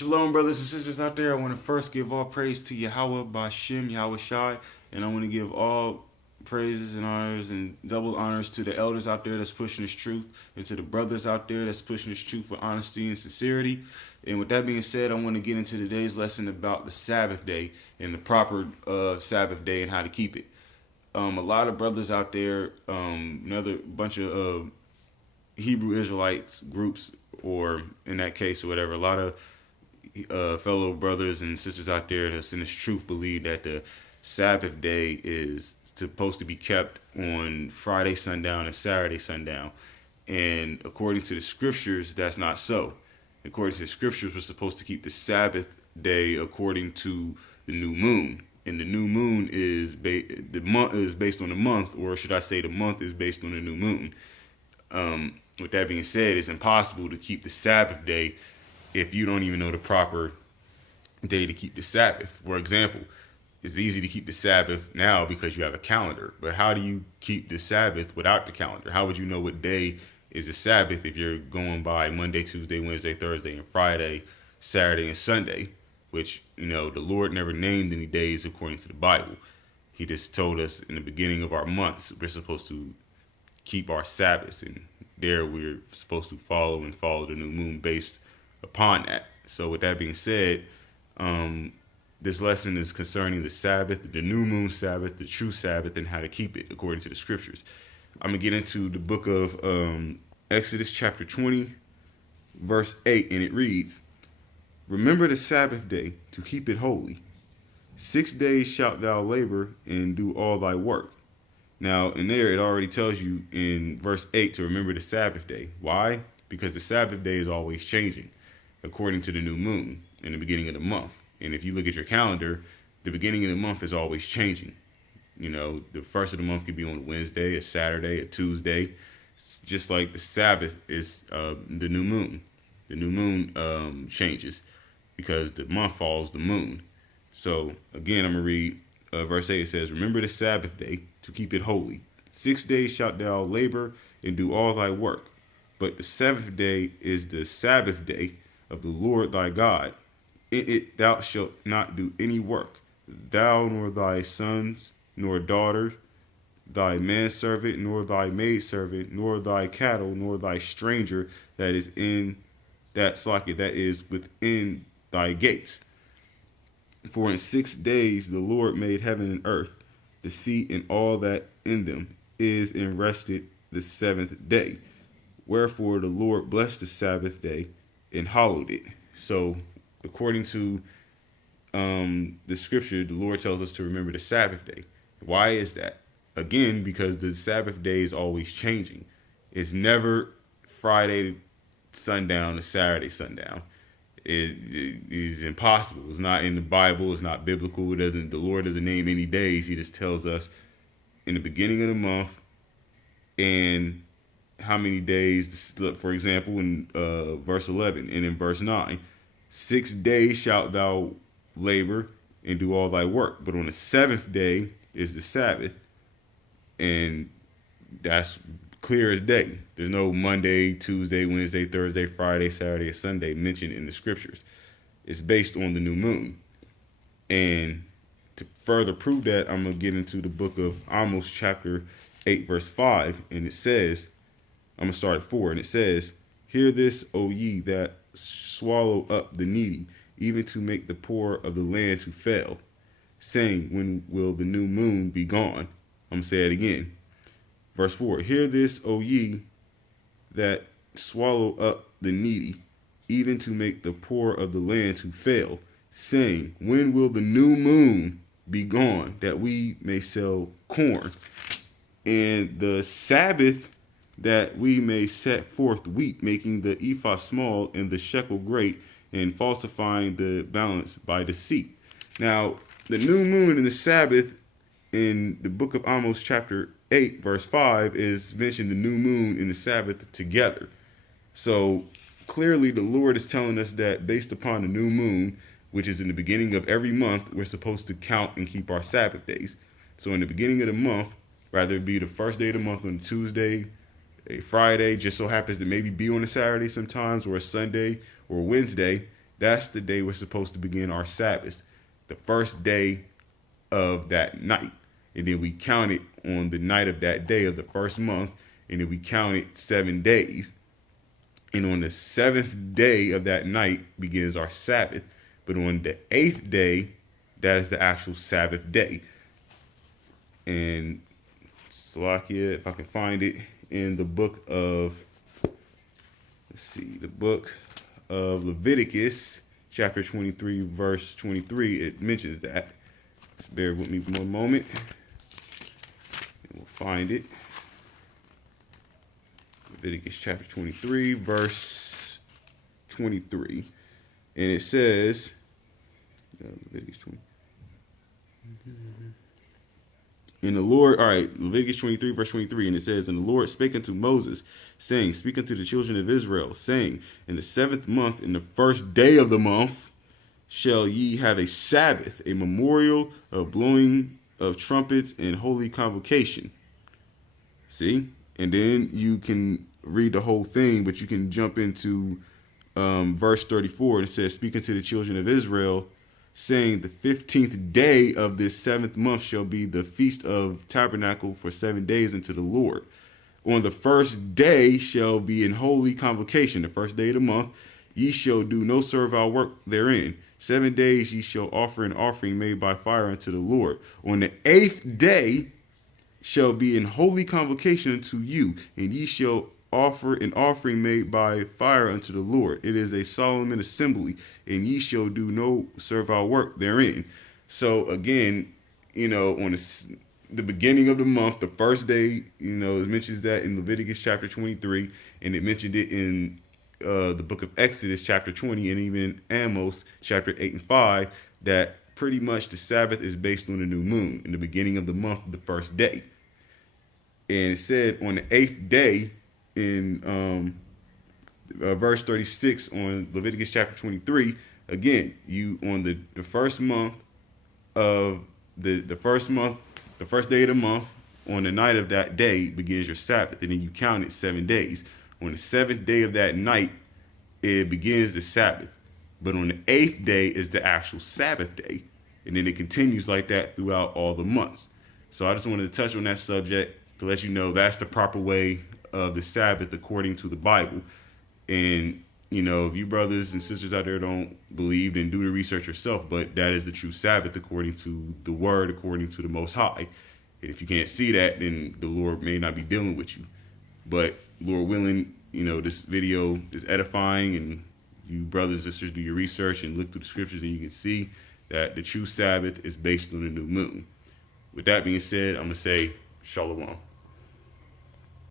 Shalom, brothers and sisters out there. I want to first give all praise to Yahweh Bashem, Yahweh Shai, and I want to give all praises and honors and double honors to the elders out there that's pushing this truth, and to the brothers out there that's pushing this truth with honesty and sincerity. And with that being said, I want to get into today's lesson about the Sabbath day and the proper Sabbath day and how to keep it. A lot of brothers out there, another bunch of Hebrew Israelites groups, or in that case or whatever, a lot of fellow brothers and sisters out there that's in this truth believe that the Sabbath day is supposed to be kept on Friday sundown and Saturday sundown. And according to the scriptures, that's not so. According to the scriptures, we're supposed to keep the Sabbath day according to the new moon. And the new moon is the month is based on the month, or should I say, the month is based on the new moon. With that being said, it's impossible to keep the Sabbath day if you don't even know the proper day to keep the Sabbath. For example, it's easy to keep the Sabbath now because you have a calendar. But how do you keep the Sabbath without the calendar? How would you know what day is the Sabbath if you're going by Monday, Tuesday, Wednesday, Thursday, and Friday, Saturday, and Sunday? Which, the Lord never named any days according to the Bible. He just told us in the beginning of our months we're supposed to keep our Sabbaths, and there we're supposed to follow the new moon based upon that. So with that being said, this lesson is concerning the Sabbath, the new moon Sabbath, the true Sabbath, and how to keep it according to the scriptures. I'm going to get into the book of Exodus chapter 20, verse 8, and it reads, "Remember the Sabbath day to keep it holy. 6 days shalt thou labor and do all thy work." Now, in there, it already tells you in verse 8 to remember the Sabbath day. Why? Because the Sabbath day is always changing according to the new moon in the beginning of the month. And if you look at your calendar, the beginning of the month is always changing. The first of the month could be on a Wednesday, a Saturday, a Tuesday. It's just like the Sabbath is the new moon. The new moon changes because the month follows the moon. So, again, I'm going to read verse 8. It says, "Remember the Sabbath day to keep it holy. 6 days shalt thou labor and do all thy work. But the seventh day is the Sabbath day of the Lord thy God. In it thou shalt not do any work, thou nor thy sons nor daughters, thy manservant nor thy maidservant, nor thy cattle, nor thy stranger that is in that is within thy gates. For in 6 days the Lord made heaven and earth, the sea and all that in them is, and rested the seventh day. Wherefore the Lord blessed the Sabbath day and hallowed it." So, according to the scripture, the Lord tells us to remember the Sabbath day. Why is that? Again, because the Sabbath day is always changing. It's never Friday sundown to Saturday sundown. It is impossible. It's not in the Bible. It's not biblical. The Lord doesn't name any days. He just tells us in the beginning of the month and how many days. For example, in verse 11 and in verse 9, 6 days shalt thou labor and do all thy work, but on the seventh day is the Sabbath, and that's clear as day. There's no Monday, Tuesday, Wednesday, Thursday, Friday, Saturday, or Sunday mentioned in the scriptures. It's based on the new moon. And to further prove that, I'm going to get into the book of Amos chapter 8, verse 5. And it says, I'm going to start at 4. And it says, "Hear this, O ye that swallow up the needy, even to make the poor of the land to fail, saying, when will the new moon be gone?" I'm going to say it again. Verse 4, "Hear this, O ye that swallow up the needy, even to make the poor of the land to fail, saying, when will the new moon be gone, that we may sell corn? And the Sabbath, that we may set forth wheat, making the ephah small and the shekel great, and falsifying the balance by deceit." Now, the new moon and the Sabbath in the book of Amos chapter 8, verse 5 is mentioned the new moon and the Sabbath together. So clearly the Lord is telling us that based upon the new moon, which is in the beginning of every month, we're supposed to count and keep our Sabbath days. So in the beginning of the month, rather it be the first day of the month on a Tuesday, a Friday, just so happens to maybe be on a Saturday sometimes, or a Sunday or a Wednesday, That's the day we're supposed to begin our Sabbath, the first day of that night. And then we count it on the night of that day of the first month, and then we count it 7 days. And on the seventh day of that night begins our Sabbath. But on the eighth day, that is the actual Sabbath day. And Salakia, if I can find it in the book of, the book of Leviticus, chapter 23, verse 23, it mentions that. Just bear with me for one moment, and we'll find it. Leviticus chapter 23, verse 23. And it says, Leviticus 20. And the Lord, all right, Leviticus 23, verse 23, and it says, and the Lord spake unto Moses, saying, speak unto the children of Israel, saying, in the 7th month, in the first day of the month, shall ye have a Sabbath, a memorial of blowing of trumpets and holy convocation. See? And then you can read the whole thing, but you can jump into verse 34, and it says, speak unto the children of Israel, saying, the 15th day of this 7th month shall be the feast of tabernacle for 7 days unto the Lord. On the first day shall be in holy convocation, the first day of the month. Ye shall do no servile work therein. 7 days ye shall offer an offering made by fire unto the Lord. On the 8th day shall be in holy convocation unto you, and ye shall offer an offering made by fire unto the Lord. It is a solemn assembly, and ye shall do no servile work therein. So again, on the beginning of the month, the first day, it mentions that in Leviticus chapter 23, and it mentioned it in the book of Exodus chapter 20, and even in Amos chapter 8 and 5, that pretty much the Sabbath is based on the new moon in the beginning of the month, the first day. And it said on the 8th day, in verse 36 on Leviticus chapter 23, again, you on the first month of the first day of the month, on the night of that day begins your Sabbath, and then you count it 7 days. On the 7th day of that night, it begins the Sabbath. But on the 8th day is the actual Sabbath day, and then it continues like that throughout all the months. So I just wanted to touch on that subject to let you know that's the proper way of the Sabbath according to the Bible. And if you brothers and sisters out there don't believe, then do the research yourself, but that is the true Sabbath according to the word, according to the Most High. And if you can't see that, then the Lord may not be dealing with you. But Lord willing, this video is edifying, and you brothers and sisters do your research and look through the scriptures, and you can see that the true Sabbath is based on the new moon. With that being said, I'm going to say Shalom.